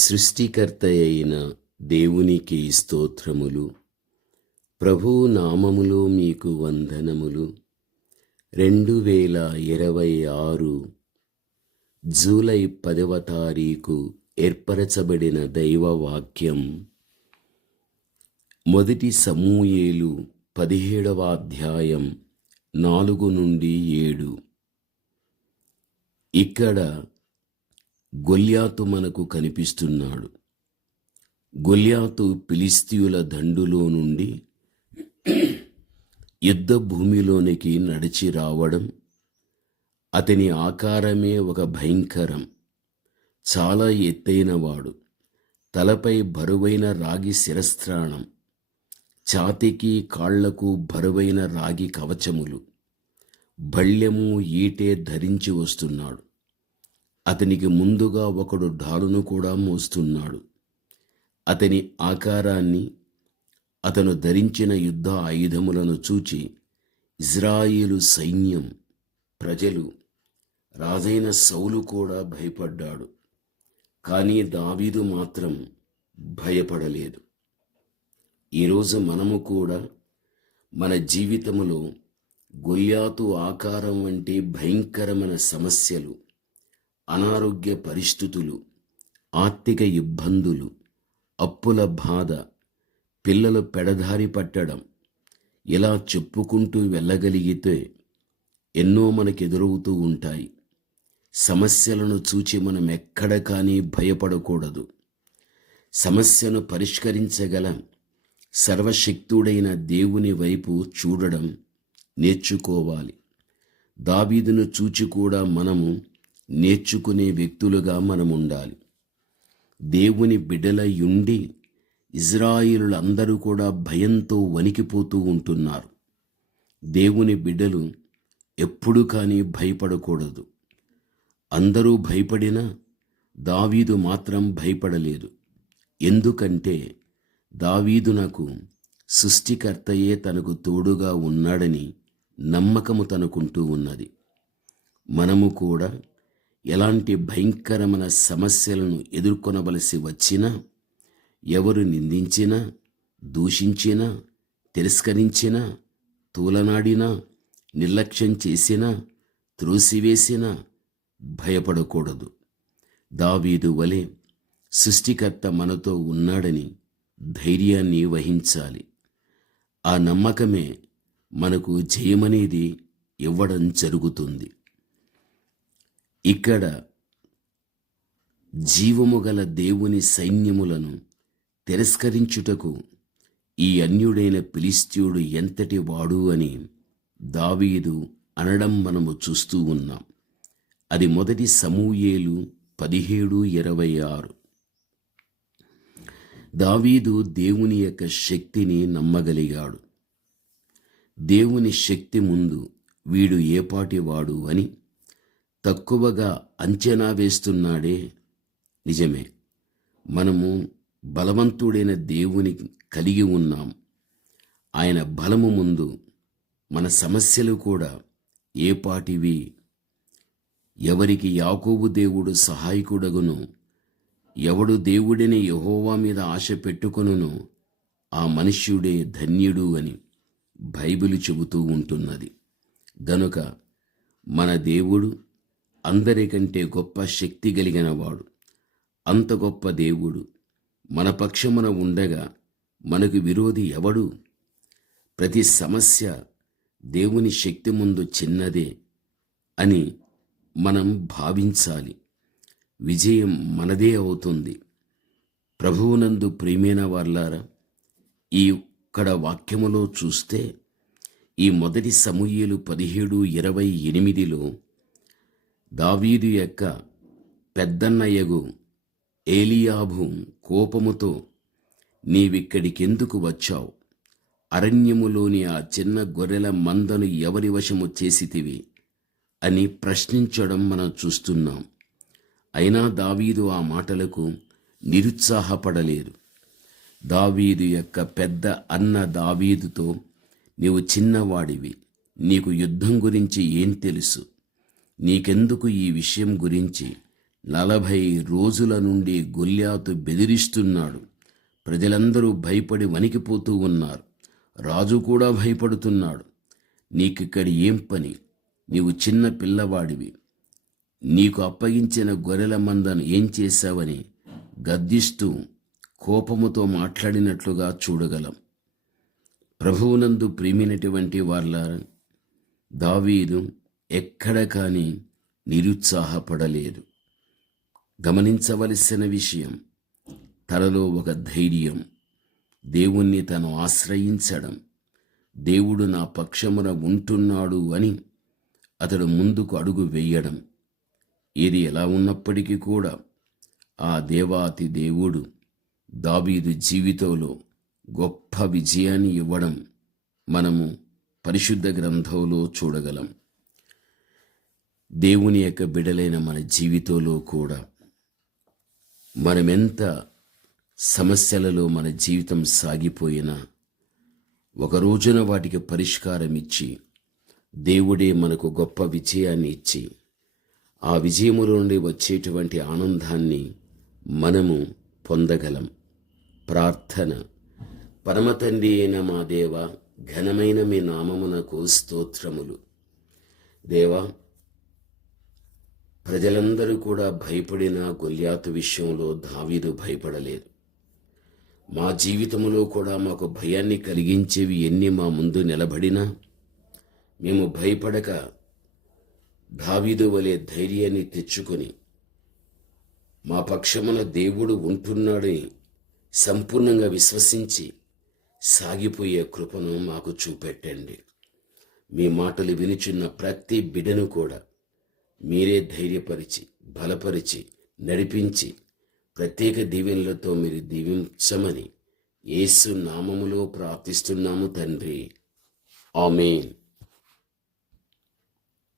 సృష్టికర్త అయిన దేవునికి స్తోత్రములు. ప్రభువు నామములో మీకు వందనములు. 2026 జూలై 10వ తారీఖు ఏర్పరచబడిన దైవ వాక్యం మొదటి సమూయేలు 17వ అధ్యాయం 4 నుండి 7. ఇక్కడ గొల్యాతు మనకు కనిపిస్తున్నాడు. గొల్యాతు ఫిలిష్తీయుల దండులో నుండి యుద్ధ భూమిలోనికి నడిచి రావడం, అతని ఆకారమే ఒక భయంకరం. చాలా ఎత్తైనవాడు, తలపై బరువైన రాగి శిరస్త్రాణం, ఛాతీకి కాళ్లకు బరువైన రాగి కవచములు, బళ్ళెము ఈటె ధరించి వస్తున్నాడు. అతనికి ముందుగా ఒకడు డాలును కూడా మోస్తున్నాడు. అతని ఆకారాన్ని, అతను ధరించిన యుద్ధ ఆయుధములను చూచి ఇజ్రాయేలు సైన్యం, ప్రజలు, రాజైన సౌలు కూడా భయపడ్డాడు. కానీ దావీదు మాత్రం భయపడలేదు. ఈరోజు మనము కూడా మన జీవితములో గొల్యాతు ఆకారం వంటి భయంకరమైన సమస్యలు, అనారోగ్య పరిస్థితులు, ఆర్థిక ఇబ్బందులు, అప్పుల బాధ, పిల్లలు పెడదారి పట్టడం, ఇలా చెప్పుకుంటూ వెళ్ళగలిగితే ఎన్నో మనకెదురవుతూ ఉంటాయి. సమస్యలను చూచి మనం ఎక్కడ కానీ భయపడకూడదు. సమస్యను పరిష్కరించగల సర్వశక్తుడైన దేవుని వైపు చూడడం నేర్చుకోవాలి. దావీదును చూచి కూడా మనము నేర్చుకునే వ్యక్తులుగా మనముండాలి. దేవుని బిడ్డలయుండి ఇజ్రాయేలులందరూ కూడా భయంతో వణికిపోతూ ఉంటున్నారు. దేవుని బిడ్డలు ఎప్పుడు కానీ భయపడకూడదు. అందరూ భయపడినా దావీదు మాత్రం భయపడలేదు. ఎందుకంటే దావీదునకు సృష్టికర్తయే తనకు తోడుగా ఉన్నాడని నమ్మకము తనకుంటూ ఉన్నది. మనము కూడా ఎలాంటి భయంకరమైన సమస్యలను ఎదుర్కొనవలసి వచ్చినా, ఎవరు నిందించినా, దూషించినా, తిరస్కరించినా, తూలనాడినా, నిర్లక్ష్యం చేసినా, త్రోసివేసినా భయపడకూడదు. దావీదు వలె సృష్టికర్త మనతో ఉన్నాడని ధైర్యాన్ని వహించాలి. ఆ నమ్మకమే మనకు జయమనేది ఇవ్వడం జరుగుతుంది. ఇక్కడ జీవము గల దేవుని సైన్యములను తిరస్కరించుటకు ఈ అన్యుడైన ఫిలిష్తీయుడు ఎంతటి వాడు అని దావీదు అనడం మనము చూస్తూ ఉన్నాం. అది మొదటి సమూయేలు 17:26. దావీదు దేవుని యొక్క శక్తిని నమ్మగలిగాడు. దేవుని శక్తి ముందు వీడు ఏపాటివాడు అని తక్కువగా అంచనా వేస్తున్నాడే. నిజమే, మనము బలవంతుడైన దేవుని కలిగి ఉన్నాం. ఆయన బలము ముందు మన సమస్యలు కూడా ఏపాటివి. ఎవరికి యాకోబు దేవుడు సహాయకుడగును, ఎవడు దేవుడిని యెహోవా మీద ఆశ పెట్టుకొనునో ఆ మనుష్యుడే ధన్యుడు అని బైబిలు చెబుతూ ఉంటున్నది. గనుక మన దేవుడు అందరికంటే గొప్ప శక్తి కలిగిన వాడు. అంత గొప్ప దేవుడు మన పక్షమున ఉండగా మనకు విరోధి ఎవడు? ప్రతి సమస్య దేవుని శక్తి ముందు చిన్నదే అని మనం భావించాలి. విజయం మనదే అవుతుంది. ప్రభువునందు ప్రియమైన వార్లారా, ఈ ఇక్కడ వాక్యములో చూస్తే ఈ మొదటి సమూయేలు 17:28లో దావీదు యొక్క పెద్దన్నయ్యగు ఏలీయాబు కోపముతో, నీవిక్కడికెందుకు వచ్చావు? అరణ్యములోని ఆ చిన్న గొర్రెల మందను ఎవరి వశము చేసితివి అని ప్రశ్నించడం మనం చూస్తున్నాం. అయినా దావీదు ఆ మాటలకు నిరుత్సాహపడలేదు. దావీదు యొక్క పెద్ద అన్న దావీదుతో, నీవు చిన్నవాడివి, నీకు యుద్ధం గురించి ఏం తెలుసు? నీకెందుకు ఈ విషయం గురించి 40 రోజుల నుండి గొల్యాతు బెదిరిస్తున్నాడు. ప్రజలందరూ భయపడి వణికిపోతూ ఉన్నారు. రాజు కూడా భయపడుతున్నాడు. నీకిక్కడ ఏం పని? నీవు చిన్న పిల్లవాడివి. నీకు అప్పగించిన గొర్రెల మందను ఏం చేశావని గద్దిస్తూ కోపముతో మాట్లాడినట్లుగా చూడగలం. ప్రభువునందు ప్రియమైనటువంటి వారలారా, దావీదు ఎక్కడ కానీ నిరుత్సాహపడలేదు. గమనించవలసిన విషయం, తనలో ఒక ధైర్యం, దేవుణ్ణి తను ఆశ్రయించడం, దేవుడు నా పక్షమున ఉంటున్నాడు అని అతడు ముందుకు అడుగు వేయడం. ఇది ఎలా ఉన్నప్పటికీ కూడా ఆ దేవాతి దేవుడు దావీదు జీవితంలో గొప్ప విజయాన్ని ఇవ్వడం మనము పరిశుద్ధ గ్రంథంలో చూడగలం. దేవుని యొక్క బిడలైన మన జీవితంలో కూడా మనమెంత సమస్యలలో మన జీవితం సాగిపోయినా ఒక రోజున వాటికి పరిష్కారం ఇచ్చి దేవుడే మనకు గొప్ప విజయాన్ని ఇచ్చి ఆ విజయములో నుండి వచ్చేటువంటి ఆనందాన్ని మనము పొందగలం. ప్రార్థన. పరమతండ్రి అయిన మా దేవ, ఘనమైన మీ నామమునకు స్తోత్రములు. దేవా, ప్రజలందరూ కూడా భయపడిన గొల్యాతు విషయంలో దావీదు భయపడలేదు. మా జీవితంలో కూడా మాకు భయాన్ని కలిగించేవి ఎన్ని మా ముందు నిలబడినా మేము భయపడక దావీదు వలె ధైర్యాన్ని తెచ్చుకొని మా పక్షమున దేవుడు ఉంటున్నాడని సంపూర్ణంగా విశ్వసించి సాగిపోయే కృపను మాకు చూపెట్టండి. మీ మాటలు వినుచున్న ప్రతి బిడ్డను కూడా మీరే ధైర్యపరిచి బలపరిచి నడిపించి ప్రత్యేక దీవెనలతో మీరు దీవించమని యేసు నామములో ప్రార్థిస్తున్నాము తండ్రి. ఆమేన్.